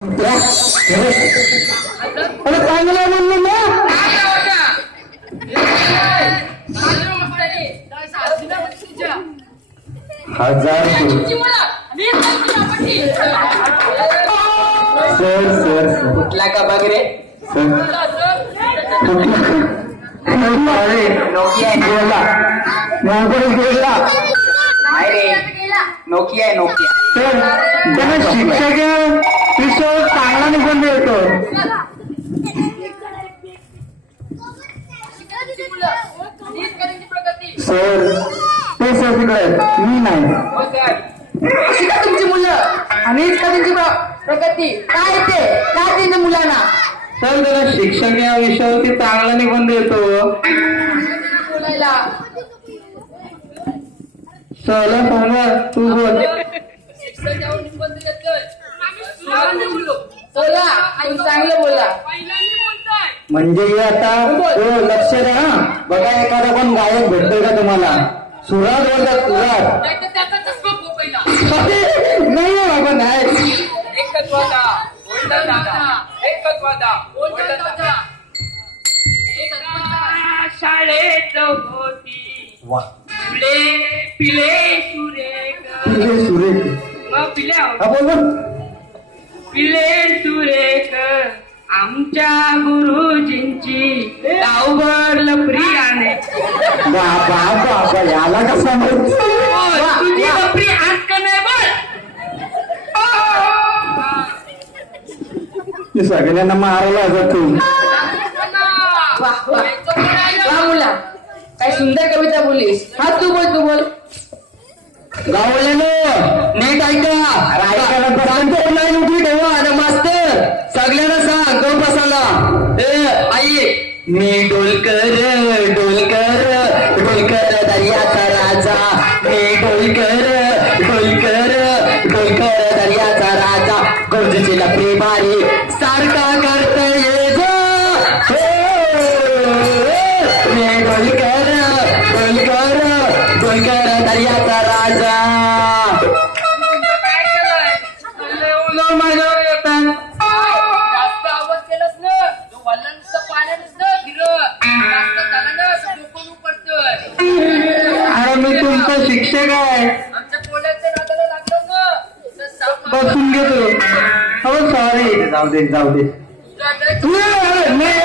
अरे चांगलं म्हणलं ना हजार सर सर कुठला का बघ रे अरे नोकिया गेला मोबाईल गेला नाही रे नोकिया आहे नोकिया सर त्याला शिक्षक विषय चांगला निबंध येतो सर ते सर तिकडे मी नाही अशी का तुमची मुलं आणि का तुमची प्रगती काय ते काय त्यांच्या मुलांना सर त्याला शिक्षक या विषयावरती चांगला निबंध येतो बोलायला चला सांगा तू बोल बोला आणि चांगलं बोला म्हणजे हे आता हो लक्ष द्या हा. बघा एखादा पण गायक भेटतोय का तुम्हाला सुरात बोलतात सुरात नाही हो बाबा नाही शाळेत होती फुले पिले सुरेख तुझे सुरेख मग पिल्या हा बोल बोल पिले सुरेख आमच्या गुरुजींची गावभर प्रियाने बाबा बाबा याला कसा माहिती तुझी लपरी हात का नाही बघ सगळ्यांना मारायला जातो वाह मुला काय सुंदर कविता बोललीस हा तू बोल गावल्यानो नीट ऐका ऐकायला सांगतो नाही उठी ठेवा आणि मास्तर सगळ्यांना सांग गप बसायला ए आई मी डोलकर डोलकर डोलकर दर्याचा राजा मी डोलकर डोलकर डोलकर दर्याचा राजा गुरुजीची लपरी मारी सारखा करता ये जो मी डोलकर डोलकर डोलकर दर्याचा राजा काय केलंय माझ्यावर येतात जास्त आवाज केलास ना तो वल्ला नुसतं पाण्यातच ना जास्त झालं ना डोकं पडतोय अरे मी तुमचा शिक्षक आहे आमच्या पोल्याच्या नादाला लागलं ना तर साप बसून घेतो हो सॉरी जाऊ दे मारून नाही